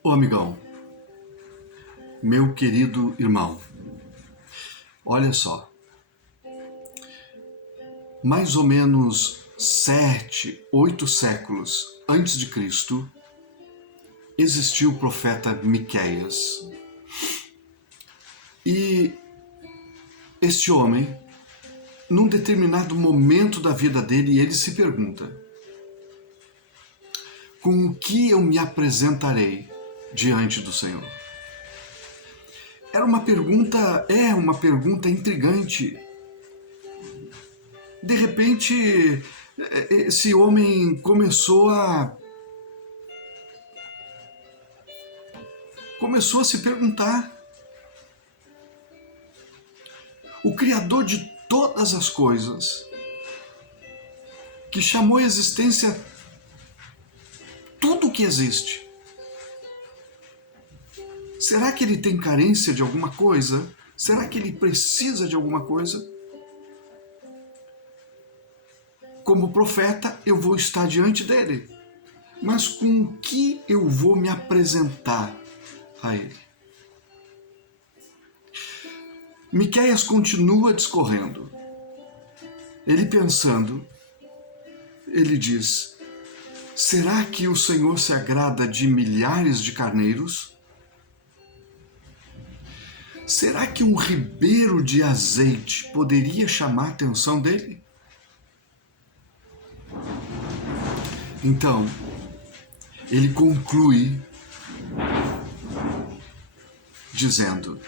Ô amigão, meu querido irmão, olha só, mais ou menos 7, 8 séculos antes de Cristo, existiu o profeta Miqueias. E este homem, num determinado momento da vida dele, ele se pergunta: com o que eu me apresentarei diante do Senhor? É uma pergunta intrigante. De repente, esse homem começou a se perguntar. O Criador de todas as coisas, que chamou à existência tudo o que existe, será que ele tem carência de alguma coisa? Será que ele precisa de alguma coisa? Como profeta, eu vou estar diante dele, mas com o que eu vou me apresentar a ele? Miqueias continua discorrendo. Ele pensando, ele diz: será que o Senhor se agrada de milhares de carneiros? Será que um ribeiro de azeite poderia chamar a atenção dele? Então, ele conclui dizendo: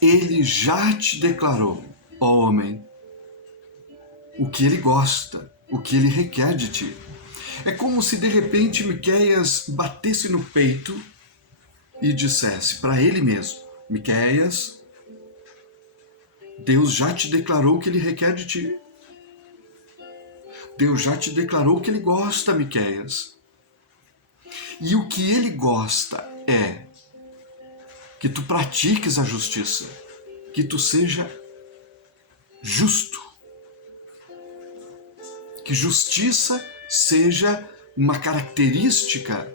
ele já te declarou, ó homem, o que ele gosta, o que ele requer de ti. É como se de repente Miqueias batesse no peito e dissesse para ele mesmo: Miqueias, Deus já te declarou o que ele requer de ti. Deus já te declarou o que ele gosta, Miqueias. E o que ele gosta é que tu pratiques a justiça, que tu seja justo, que justiça seja uma característica,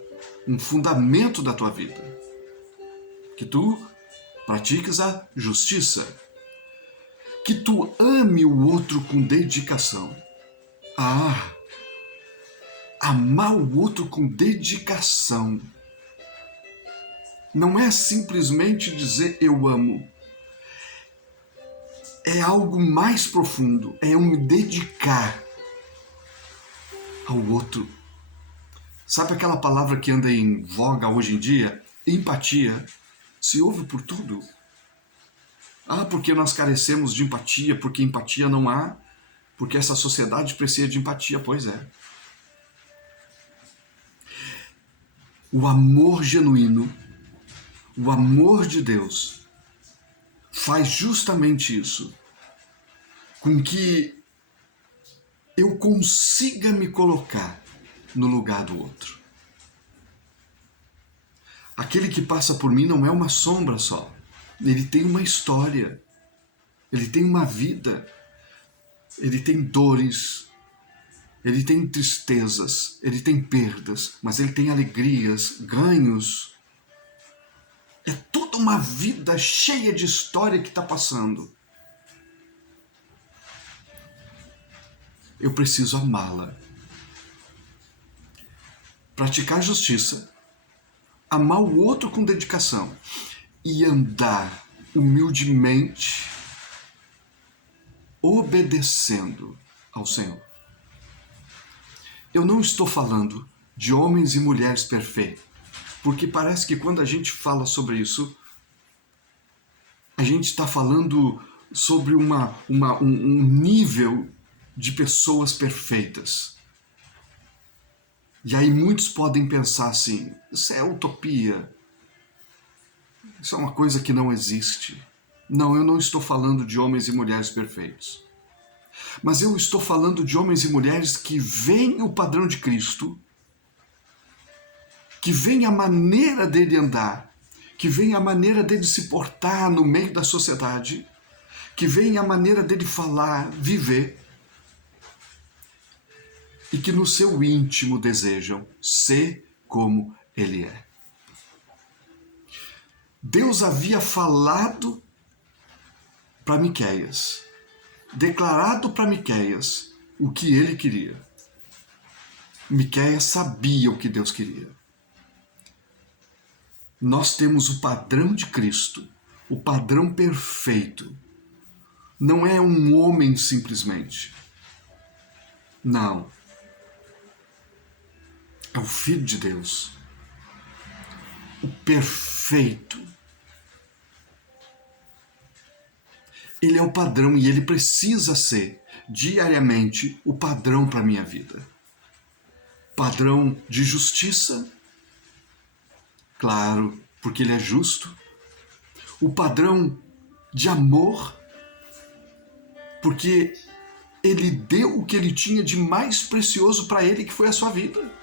um fundamento da tua vida, que tu pratiques a justiça, que tu ame o outro com dedicação. Amar o outro com dedicação não é simplesmente dizer eu amo. É algo mais profundo, é eu me dedicar ao outro. Sabe aquela palavra que anda em voga hoje em dia? Empatia. Se ouve por tudo. Porque nós carecemos de empatia, porque empatia não há, porque essa sociedade precisa de empatia. Pois é. O amor genuíno, o amor de Deus, faz justamente isso, com que eu consiga me colocar no lugar do outro. Aquele que passa por mim não é uma sombra só. Ele tem uma história, ele tem uma vida, ele tem dores, ele tem tristezas, ele tem perdas, mas ele tem alegrias, ganhos. É toda uma vida cheia de história que está passando. Eu preciso amá-la. Praticar justiça, amar o outro com dedicação e andar humildemente, obedecendo ao Senhor. Eu não estou falando de homens e mulheres perfeitos, porque parece que quando a gente fala sobre isso, a gente está falando sobre um nível de pessoas perfeitas. E aí muitos podem pensar assim: isso é utopia, isso é uma coisa que não existe. Não, eu não estou falando de homens e mulheres perfeitos. Mas eu estou falando de homens e mulheres que veem o padrão de Cristo, que veem a maneira dele andar, que veem a maneira dele se portar no meio da sociedade, que veem a maneira dele falar, viver, e que no seu íntimo desejam ser como ele é. Deus havia falado para Miqueias, declarado para Miqueias o que ele queria. Miqueias sabia o que Deus queria. Nós temos o padrão de Cristo, o padrão perfeito. Não é um homem simplesmente. Não. É o Filho de Deus. O perfeito. Ele é o padrão e ele precisa ser diariamente o padrão para a minha vida. Padrão de justiça, claro, porque ele é justo. O padrão de amor, porque ele deu o que ele tinha de mais precioso para ele, que foi a sua vida,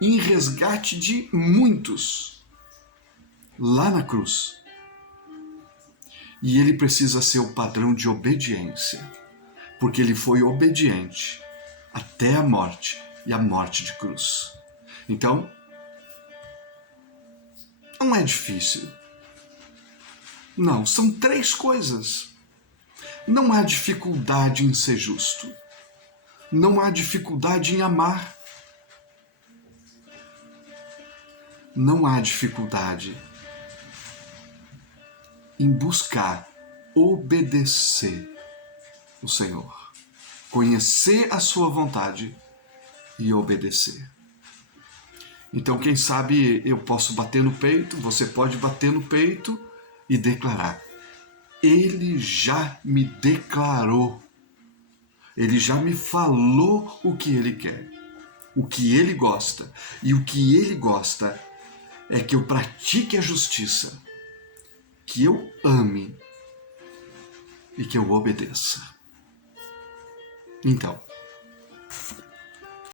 em resgate de muitos, lá na cruz. E ele precisa ser o padrão de obediência, porque ele foi obediente até a morte, e a morte de cruz. Então, não é difícil. Não, são 3 coisas. Não há dificuldade em ser justo. Não há dificuldade em amar. Não há dificuldade em buscar obedecer o Senhor. Conhecer a sua vontade e obedecer. Então, quem sabe eu posso bater no peito, você pode bater no peito e declarar: Ele já me declarou, Ele já me falou o que Ele quer, o que Ele gosta. E o que Ele gosta é que eu pratique a justiça, que eu ame e que eu obedeça. Então,